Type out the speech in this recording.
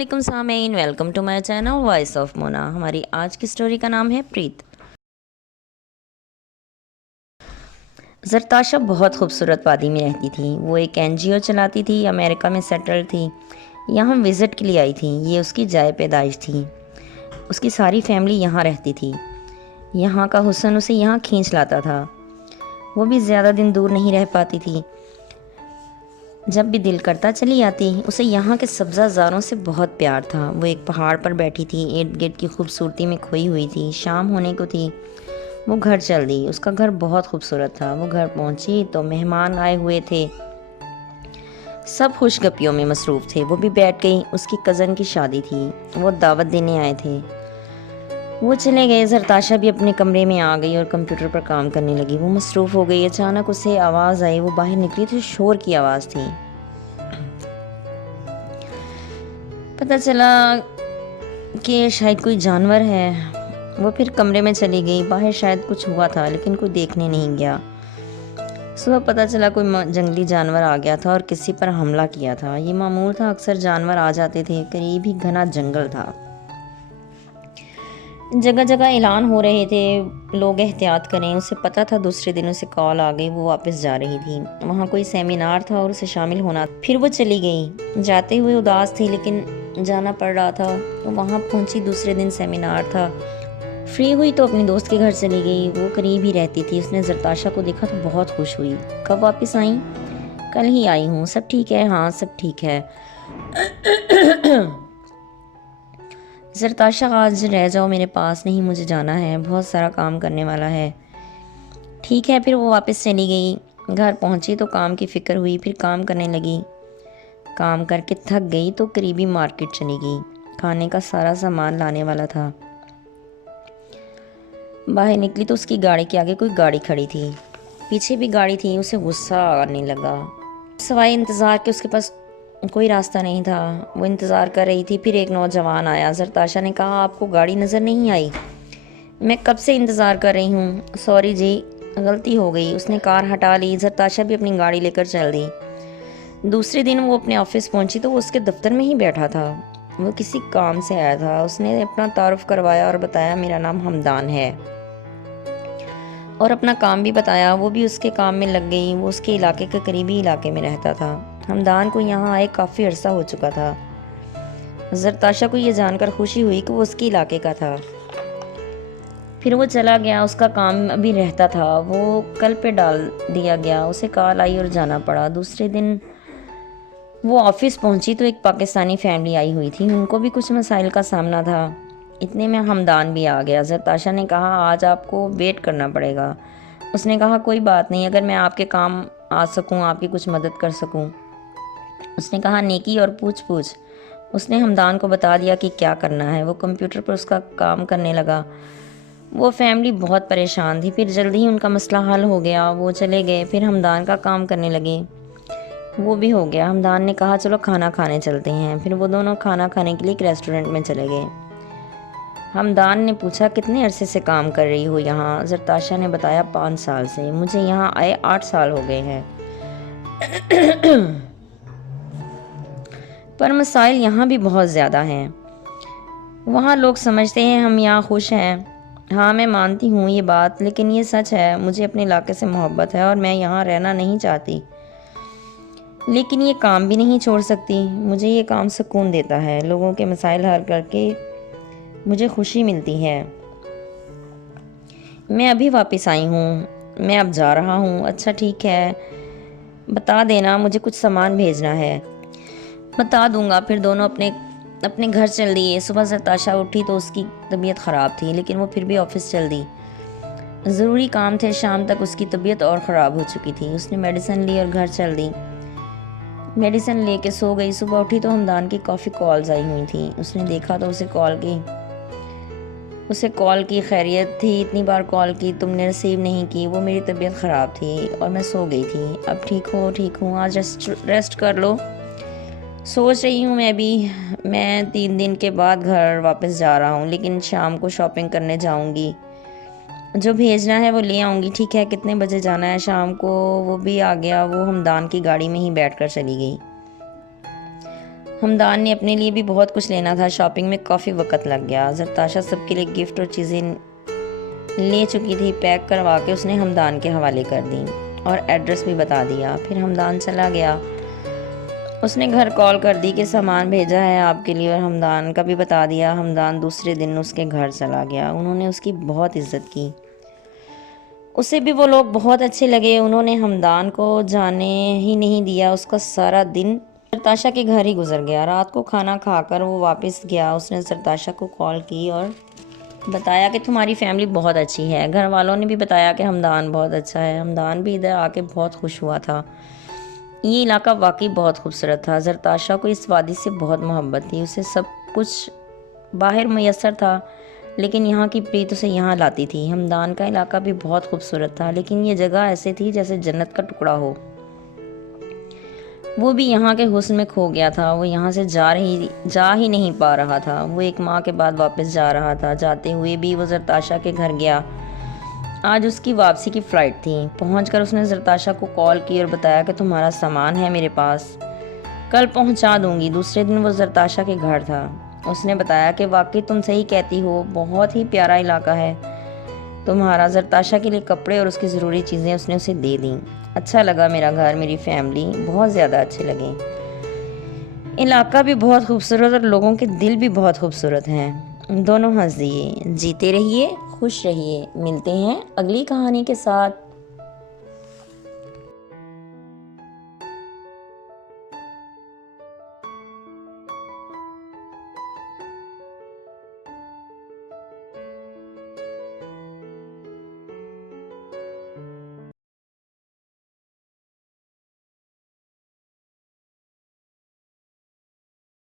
वालेकुम सामीन, welcome to my channel voice of Mona. हमारी आज की स्टोरी का नाम है प्रीत। जरताशा बहुत खूबसूरत वादी में रहती थी। वो एक एनजीओ चलाती थी, अमेरिका में सेटल थी, यहाँ विज़िट के लिए आई थी। ये उसकी जाए पैदाइश थी। उसकी सारी फैमिली यहाँ रहती थी। यहाँ का हुस्न उसे यहाँ खींच लाता था। वो भी ज़्यादा दिन दूर नहीं रह पाती थी। जब भी दिल करता चली आती। उसे यहाँ के सब्ज़ाज़ारों से बहुत प्यार था। वो एक पहाड़ पर बैठी थी, इर्द गिर्द की खूबसूरती में खोई हुई थी। शाम होने को थी। वो घर चल दी। उसका घर बहुत खूबसूरत था। वो घर पहुँची तो मेहमान आए हुए थे। सब खुशगपियों में मसरूफ़ थे। वो भी बैठ गई। उसकी कज़न की शादी थी। वो दावत देने आए थे। वो चले गए। जरताशा भी अपने कमरे में आ गई और कंप्यूटर पर काम करने लगी। वो मसरूफ़ हो गई। अचानक उसे आवाज़ आई। वो बाहर निकली तो शोर की आवाज़ थी। पता चला कि शायद कोई जानवर है। वो फिर कमरे में चली गई। बाहर शायद कुछ हुआ था लेकिन कोई देखने नहीं गया। सुबह पता चला कोई जंगली जानवर आ गया था और किसी पर हमला किया था। ये मामूल था, अक्सर जानवर आ जाते थे। करीब ही घना जंगल था। जगह जगह ऐलान हो रहे थे, लोग एहतियात करें। उसे पता था दूसरे दिन उसे कॉल आ गई। वो वापस जा रही थी। वहाँ कोई सेमिनार था और उसे शामिल होना। फिर वो चली गई। जाते हुए उदास थी लेकिन जाना पड़ रहा था। तो वहाँ पहुँची। दूसरे दिन सेमिनार था। फ्री हुई तो अपनी दोस्त के घर चली गई। वो करीब ही रहती थी। उसने जरताशा को देखा तो बहुत खुश हुई। कब वापस आई? कल ही आई हूँ। सब ठीक है? हाँ, सब ठीक है। जरताशा, आज रह जाओ मेरे पास। नहीं, मुझे जाना है, बहुत सारा काम करने वाला है। ठीक है। फिर वो वापस चली गई। घर पहुंची तो काम की फ़िक्र हुई। फिर काम करने लगी। काम करके थक गई तो करीबी मार्केट चली गई। खाने का सारा सामान लाने वाला था। बाहर निकली तो उसकी गाड़ी के आगे कोई गाड़ी खड़ी थी। पीछे भी गाड़ी थी। उसे गुस्सा आने लगा। सवाए इंतज़ार के उसके पास कोई रास्ता नहीं था। वो इंतज़ार कर रही थी। फिर एक नौजवान आया। जरताशा ने कहा, आपको गाड़ी नज़र नहीं आई? मैं कब से इंतज़ार कर रही हूँ। सॉरी जी, गलती हो गई। उसने कार हटा ली। जरताशा भी अपनी गाड़ी लेकर चल दी। दूसरे दिन वो अपने ऑफिस पहुंची तो वो उसके दफ्तर में ही बैठा था। वो किसी काम से आया था। उसने अपना तारुफ करवाया और बताया, मेरा नाम हमदान है, और अपना काम भी बताया। वो भी उसके काम में लग गई। वो उसके इलाके के करीबी इलाके में रहता था। हमदान को यहाँ आए काफ़ी अरसा हो चुका था। जरताशा को ये जानकर खुशी हुई कि वो उसके इलाके का था। फिर वो चला गया। उसका काम अभी रहता था। वो कल पे डाल दिया गया। उसे कॉल आई और जाना पड़ा। दूसरे दिन वो ऑफिस पहुंची तो एक पाकिस्तानी फैमिली आई हुई थी। उनको भी कुछ मसाइल का सामना था। इतने में हमदान भी आ गया। जरताशा ने कहा, आज आपको वेट करना पड़ेगा। उसने कहा, कोई बात नहीं, अगर मैं आपके काम आ सकूं, आपकी कुछ मदद कर सकूं। उसने कहा, नेकी और पूछ पूछ। उसने हमदान को बता दिया कि क्या करना है। वो कंप्यूटर पर उसका काम करने लगा। वो फैमिली बहुत परेशान थी। फिर जल्दी ही उनका मसला हल हो गया। वो चले गए। फिर हमदान का काम करने लगे। वो भी हो गया। हमदान ने कहा, चलो खाना खाने चलते हैं। फिर वो दोनों खाना खाने के लिए एक रेस्टोरेंट में चले गए। हमदान ने पूछा, कितने अरसे से काम कर रही हो यहाँ? जरताशा ने बताया, 5 साल से। मुझे यहाँ आए 8 साल हो गए हैं। पर मसाइल यहाँ भी बहुत ज़्यादा हैं। वहाँ लोग समझते हैं हम यहाँ खुश हैं। हाँ, मैं मानती हूँ ये बात, लेकिन ये सच है। मुझे अपने इलाके से मोहब्बत है और मैं यहाँ रहना नहीं चाहती, लेकिन ये काम भी नहीं छोड़ सकती। मुझे ये काम सुकून देता है। लोगों के मसाइल हल करके मुझे खुशी मिलती है। मैं अभी वापस आई हूँ। मैं अब जा रहा हूँ। अच्छा, ठीक है, बता देना, मुझे कुछ सामान भेजना है। बता दूंगा। फिर दोनों अपने अपने घर चल दिए। सुबह जरताशा उठी तो उसकी तबीयत ख़राब थी, लेकिन वो फिर भी ऑफिस चल दी। ज़रूरी काम थे। शाम तक उसकी तबीयत और ख़राब हो चुकी थी। उसने मेडिसिन ली और घर चल दी। मेडिसिन लेके सो गई। सुबह उठी तो हमदान की काफ़ी कॉल्स आई हुई थी। उसने देखा तो उसे कॉल की खैरियत थी। इतनी बार कॉल की, तुमने रिसीव नहीं की। वो, मेरी तबीयत ख़राब थी और मैं सो गई थी। अब ठीक हूँ, आज रेस्ट कर लो। सोच रही हूँ मैं 3 दिन के बाद घर वापस जा रहा हूँ, लेकिन शाम को शॉपिंग करने जाऊँगी। जो भेजना है वो ले आऊँगी। ठीक है, कितने बजे जाना है शाम को? वो भी आ गया। वो हमदान की गाड़ी में ही बैठकर चली गई। ہمدان نے اپنے لیے بھی بہت کچھ لینا تھا، شاپنگ میں کافی وقت لگ گیا۔ زرتاشا سب کے لیے گفٹ اور چیزیں لے چکی تھی، پیک کروا کے اس نے ہمدان کے حوالے کر دیں اور ایڈریس بھی بتا دیا۔ پھر ہمدان چلا گیا، اس نے گھر کال کر دی کہ سامان بھیجا ہے آپ کے لیے، اور ہمدان کا بھی بتا دیا۔ ہمدان دوسرے دن اس کے گھر چلا گیا، انہوں نے اس کی بہت عزت کی، اسے بھی وہ لوگ بہت اچھے لگے۔ انہوں نے ہمدان کو جانے ہی نہیں دیا، اس کا سارا دن زرتاشا کے گھر ہی گزر گیا۔ رات کو کھانا کھا کر وہ واپس گیا، اس نے زرتاشا کو کال کی اور بتایا کہ تمہاری فیملی بہت اچھی ہے۔ گھر والوں نے بھی بتایا کہ ہمدان بہت اچھا ہے۔ ہمدان بھی ادھر آ کے بہت خوش ہوا تھا، یہ علاقہ واقعی بہت خوبصورت تھا۔ زرتاشا کو اس وادی سے بہت محبت تھی، اسے سب کچھ باہر میسر تھا لیکن یہاں کی پریت اسے یہاں لاتی تھی۔ ہمدان کا علاقہ بھی بہت خوبصورت تھا لیکن یہ جگہ ایسے تھی جیسے جنت کا ٹکڑا ہو۔ وہ بھی یہاں کے حسن میں کھو گیا تھا، وہ یہاں سے جا ہی نہیں پا رہا تھا۔ وہ 1 ماہ کے بعد واپس جا رہا تھا، جاتے ہوئے بھی وہ زرتاشا کے گھر گیا۔ آج اس کی واپسی کی فلائٹ تھی۔ پہنچ کر اس نے زرتاشا کو کال کی اور بتایا کہ تمہارا سامان ہے میرے پاس، کل پہنچا دوں گی۔ دوسرے دن وہ زرتاشا کے گھر تھا، اس نے بتایا کہ واقعی تم صحیح کہتی ہو، بہت ہی پیارا علاقہ ہے تمہارا۔ زرتاشا کے لیے کپڑے اور اس کی ضروری چیزیں اس نے اسے دے دیں۔ اچھا لگا میرا گھر، میری فیملی بہت زیادہ اچھے لگے، علاقہ بھی بہت خوبصورت اور لوگوں کے دل بھی بہت خوبصورت ہیں۔ دونوں ہنس دیے۔ جیتے رہیے، خوش رہیے، ملتے ہیں اگلی کہانی کے ساتھ۔